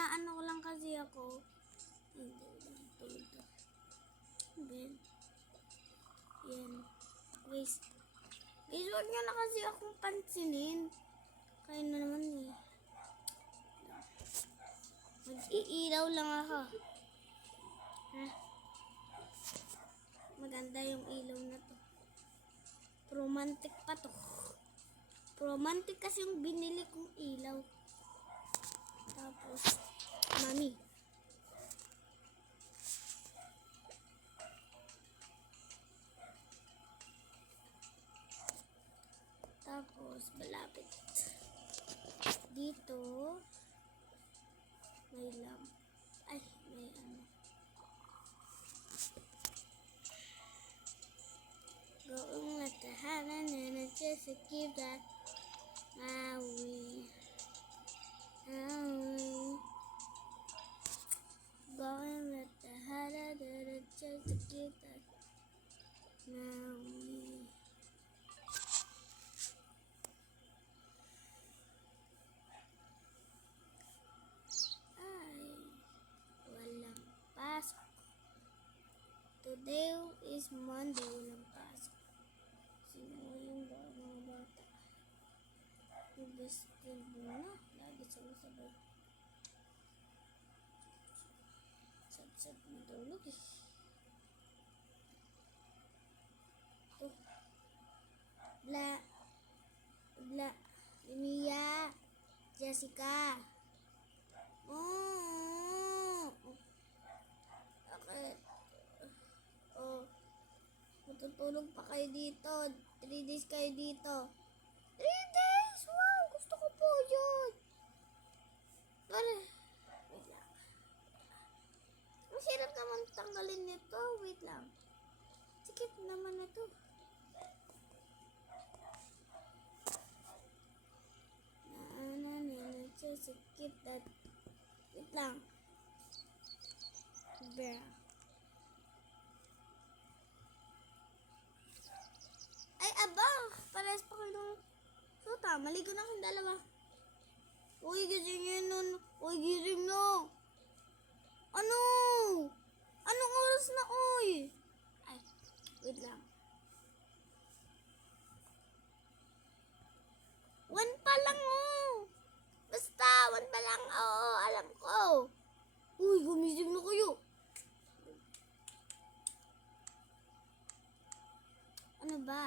inaano ko lang kasi ako. Hindi, tulog to. Then, yan. Guys, huwag nyo na kasi akong pansinin. Kaya na naman eh. Mag-iilaw lang ako. Ha? Maganda yung ilaw na to. Romantic pa to. Romantic kasi yung binili kong ilaw. Tapos, mami. Tapos, malapit. Dito, may lamp. Ay, may ano. Going with the heaven and I just to keep that away. Going with the heaven and I just to keep that away. Ay, walang pasok. Today is Monday, walang pasok. Sinungaling ba ang mga bata? Yung best friend mo na, lagi sumasabay. Sab-sab matulog eh. Ito. Bla. Bla. Mia. Jessica. Oh. Okay. Oh. Matutulog pa kayo dito. 3 days kayo dito. 3 days? Wow! Gusto ko po yun. Pare. Wait lang. Ang hirap naman tanggalin nito. Wait lang. Sikip naman na to. Just skip that. Wait lang. Bruh. Ay, aba! Parehas pa kayo nung suta. Maligo na akong dalawa. Uy, gising yun nun. Uy, gising no. Ano? Anong oras na, uy? Ay, wait lang. 1 pa lang, oh. Basta, 1 pa lang, oo, alam ko. Uy, gumising na kayo. Ano ba?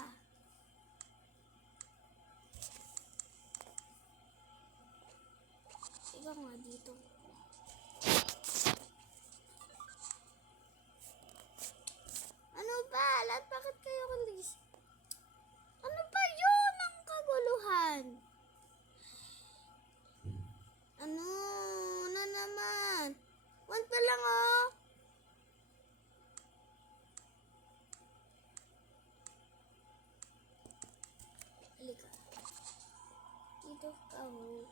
Iba nga dito. Ano ba? Lahat bakit kayo kalis? Ano ba yun? Ang kaguluhan. Ano na naman? 1 pa lang, oh. Halika. Dito ka, oh.